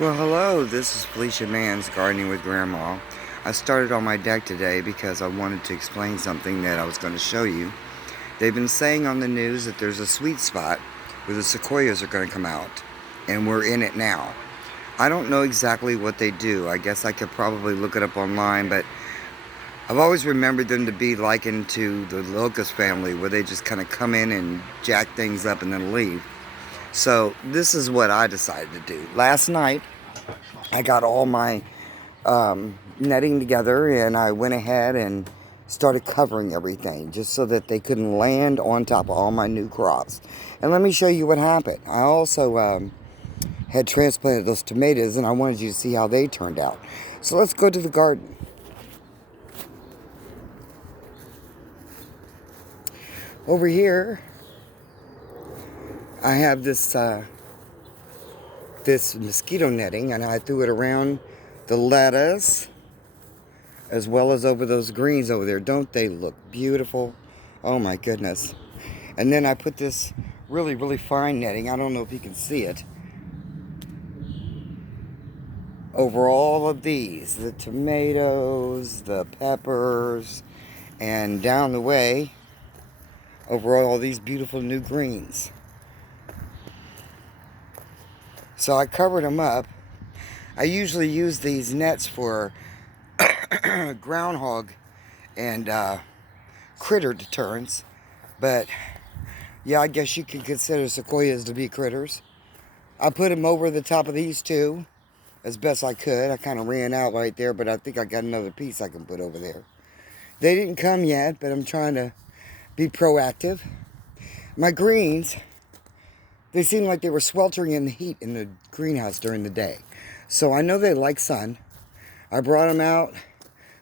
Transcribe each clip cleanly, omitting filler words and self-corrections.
Well, hello, this is Felicia Mann's Gardening with Grandma. I started on my deck today because I wanted to explain something that I was going to show you. They've been saying on the news that there's a sweet spot where the sequoias are going to come out, and we're in it now. I don't know exactly what they do. I guess I could probably look it up online, but I've always remembered them to be likened to the locust family, where they just kind of come in and jack things up and then leave. So this is what I decided to do. Last night, I got all my netting together, and I went ahead and started covering everything just so that they couldn't land on top of all my new crops. And let me show you what happened. I also had transplanted those tomatoes, and I wanted you to see how they turned out. So let's go to the garden. Over here, I have this mosquito netting, and I threw it around the lettuce as well as over those greens over there. Don't they look beautiful? Oh my goodness. And then I put this really, really fine netting, I don't know if you can see it, over all of these. The tomatoes, the peppers, and down the way over all these beautiful new greens. So I covered them up. I usually use these nets for groundhog and critter deterrents, but yeah, I guess you could consider sequoias to be critters. I put them over the top of these two as best I could. I kind of ran out right there, but I think I got another piece I can put over there. They didn't come yet, but I'm trying to be proactive. My greens, they seemed like they were sweltering in the heat in the greenhouse during the day. So I know they like sun. I brought them out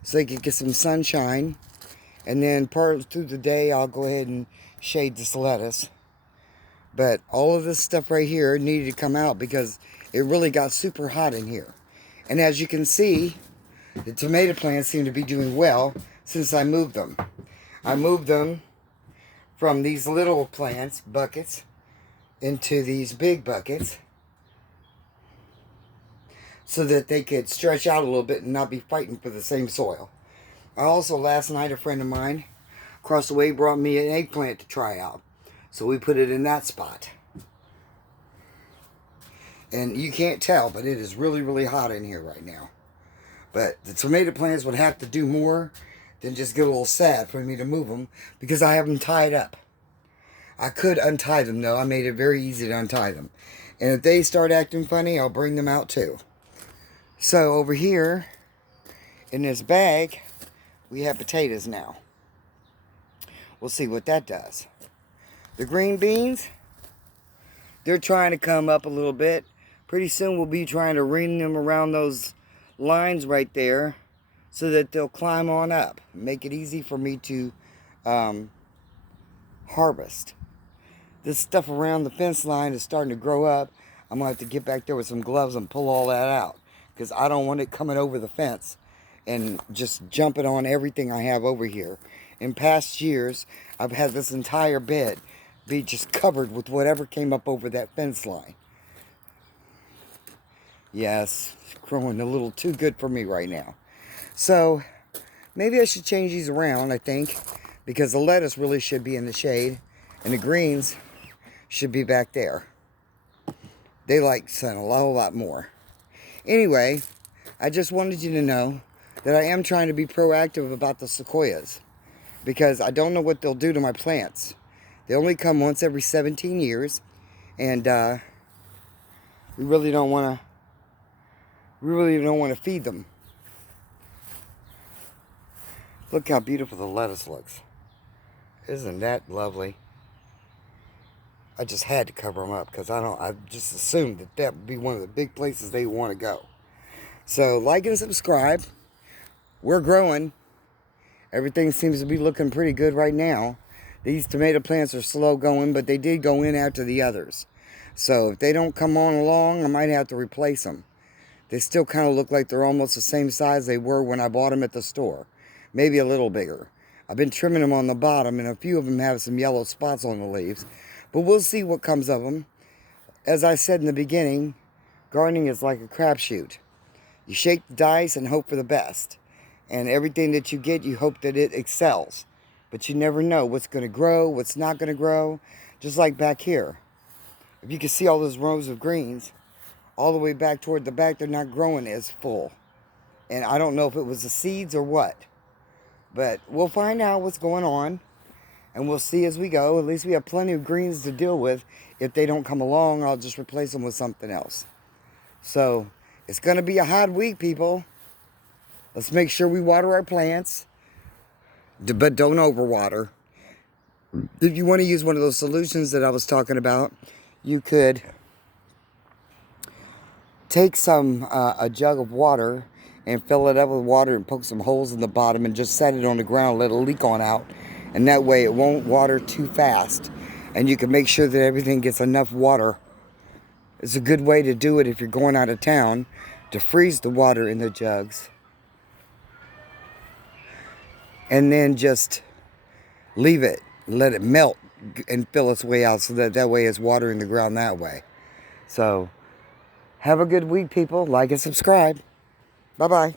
so they could get some sunshine. And then part through the day, I'll go ahead and shade this lettuce. But all of this stuff right here needed to come out because it really got super hot in here. And as you can see, the tomato plants seem to be doing well since I moved them. I moved them from these little plants, buckets, into these big buckets so that they could stretch out a little bit and not be fighting for the same soil. Also, last night, a friend of mine across the way brought me an eggplant to try out. So we put it in that spot. And you can't tell, but it is really, really hot in here right now. But the tomato plants would have to do more than just get a little sad for me to move them because I have them tied up. I could untie them, though. I made it very easy to untie them. And if they start acting funny, I'll bring them out, too. So over here, in this bag, we have potatoes now. We'll see what that does. The green beans, they're trying to come up a little bit. Pretty soon we'll be trying to ring them around those lines right there so that they'll climb on up. Make it easy for me to harvest. This stuff around the fence line is starting to grow up. I'm going to have to get back there with some gloves and pull all that out because I don't want it coming over the fence and just jumping on everything I have over here. In past years, I've had this entire bed be just covered with whatever came up over that fence line. Yes, it's growing a little too good for me right now. So, maybe I should change these around, I think, because the lettuce really should be in the shade, and the greens should be back there. They like sun a lot more. Anyway, I just wanted you to know that I am trying to be proactive about the sequoias, because I don't know what they'll do to my plants. They only come once every 17 years, and we really don't want to feed them. Look how beautiful the lettuce looks. Isn't that lovely? I just had to cover them up because I just assumed that that would be one of the big places they want to go. So like and subscribe. We're growing. Everything seems to be looking pretty good right now. These tomato plants are slow going, but they did go in after the others. So if they don't come on along, I might have to replace them. They still kind of look like they're almost the same size they were when I bought them at the store. Maybe a little bigger. I've been trimming them on the bottom, and a few of them have some yellow spots on the leaves. But we'll see what comes of them. As I said in the beginning, Gardening is like a crapshoot. You shake the dice and hope for the best. And everything that you get, you hope that it excels. But you never know what's going to grow, what's not going to grow. Just like back here. If you can see all those rows of greens, all the way back toward the back, they're not growing as full. And I don't know if it was the seeds or what. But we'll find out what's going on. And we'll see as we go. At least we have plenty of greens to deal with. If they don't come along, I'll just replace them with something else. So, it's going to be a hot week, people. Let's make sure we water our plants. But don't overwater. If you want to use one of those solutions that I was talking about, you could take a jug of water and fill it up with water and poke some holes in the bottom and just set it on the ground, let it leak on out. And that way it won't water too fast. And you can make sure that everything gets enough water. It's a good way to do it if you're going out of town, to freeze the water in the jugs. And then just leave it, let it melt and fill its way out so that way it's watering the ground that way. So, have a good week, people. Like and subscribe. Bye-bye.